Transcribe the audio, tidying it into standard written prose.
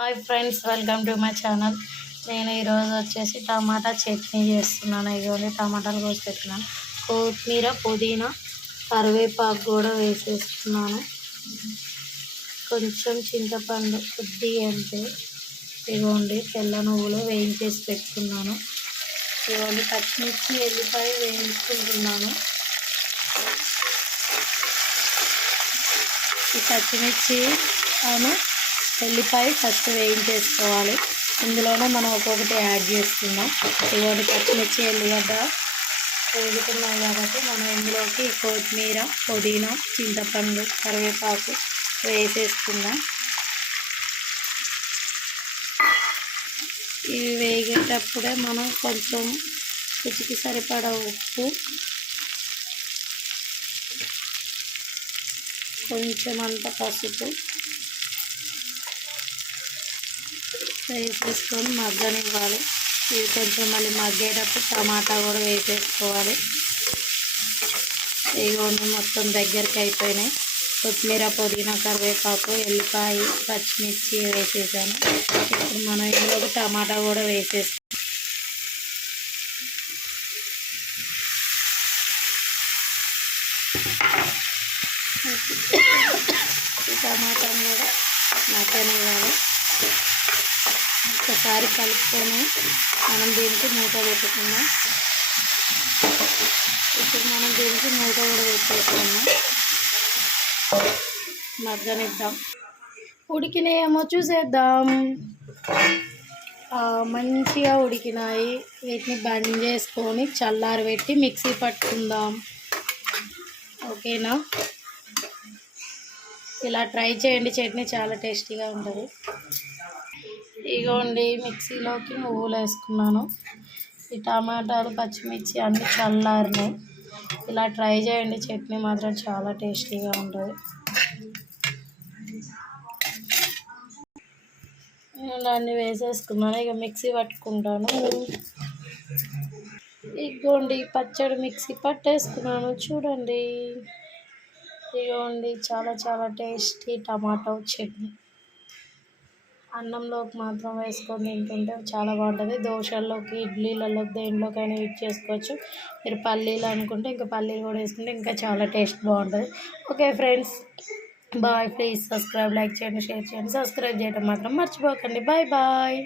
Hi friends, welcome to my channel. నేను ఈరోజు వచ్చేసి టమాటా చట్నీ చేస్తున్నాను. ఇదిగోండి టమాటాలు కోసి పెట్టినాను. కొత్తిమీర, పుదీనా, కరివేపాకు కూడా వేసేస్తున్నాను. కొంచెం చింతపండు కొద్దిగా అంతే. ఇదిగోండి తెల్ల నువ్వులు వేయించేసి పెట్టుకున్నాను. ఇదిగోండి పచ్చిమిర్చి, ఎల్లిపాయ వేయించుకుంటున్నాను. ఈ పచ్చిమిర్చి ఎల్లిపాయ ఫస్ట్ వేయించేసుకోవాలి. ఇందులోనే మనం ఒక్కొక్కటి యాడ్ చేసుకుందాం. ఇదిగోండి పచ్చిమిర్చి, ఎల్లిగడ్డ వేగుతున్నాయి కాబట్టి మనం ఇందులోకి కొత్తిమీర, పుదీనా, చింతపండు, కరివేపాకు వేసేసుకుందాం. ఇవి వేగేటప్పుడే మనం కొంచెం రుచికి సరిపడా ఉప్పు, కొంచెం అంత పసుపు వేసేసుకొని మగ్గనివ్వాలి. ఇది కొంచెం మళ్ళీ మగ్గేటప్పుడు టమాటా కూడా వేసేసుకోవాలి. ఇవన్నీ మొత్తం దగ్గరికి అయిపోయినాయి. కొత్తిమీర, పుదీనా, కరివేపాకు, ఎల్లిపాయ, పచ్చిమిర్చి వేసేసాను. ఇప్పుడు మనం ఇందులోకి టమాటా కూడా వేసేస్తాం. టమాటాను కూడా మగ్గనివ్వాలి. ఒకసారి కలుపుకొని మనం దీనికి మూత పెట్టుకుందాం. ఇప్పుడు మనం దీనికి మూత కూడా పెట్టేసుకుందాం. మగ్గనిద్దాం. ఉడికినాయేమో చూసేద్దాం. మంచిగా ఉడికినాయి. వీటిని బంద్ చేసుకొని చల్లారి పెట్టి మిక్సీ పట్టుకుందాం. ఓకేనా? ఇలా ట్రై చేయండి. చట్నీ చాలా టేస్టీగా ఉంటుంది. ఇగోండి మిక్సీలోకి నువ్వులు వేసుకున్నాను. ఈ టమాటాలు, పచ్చిమిర్చి అన్నీ చల్లారినాయి. ఇలా ట్రై చేయండి. చట్నీ మాత్రం చాలా టేస్టీగా ఉంటుంది. నేను అన్నీ వేసేసుకున్నాను. ఇక మిక్సీ పట్టుకుంటాను. ఇగోండి పచ్చడి మిక్సీ పట్టేసుకున్నాను. చూడండి. ఇగోండి చాలా చాలా టేస్టీ టమాటో చట్నీ. అన్నంలోకి మాత్రం వేసుకొని తింటుంటే చాలా బాగుంటుంది. దోశల్లోకి, ఇడ్లీలలోకి, దేంట్లోకైనా యూజ్ చేసుకోవచ్చు. మీరు పల్లీలు అనుకుంటే ఇంకా పల్లీలు కూడా వేసుకుంటే ఇంకా చాలా టేస్ట్ బాగుంటుంది. Okay friends, bye. Please subscribe, like చేయండి, షేర్ చేయండి. సబ్స్క్రైబ్ చేయడం మాత్రం మర్చిపోకండి. Bye bye.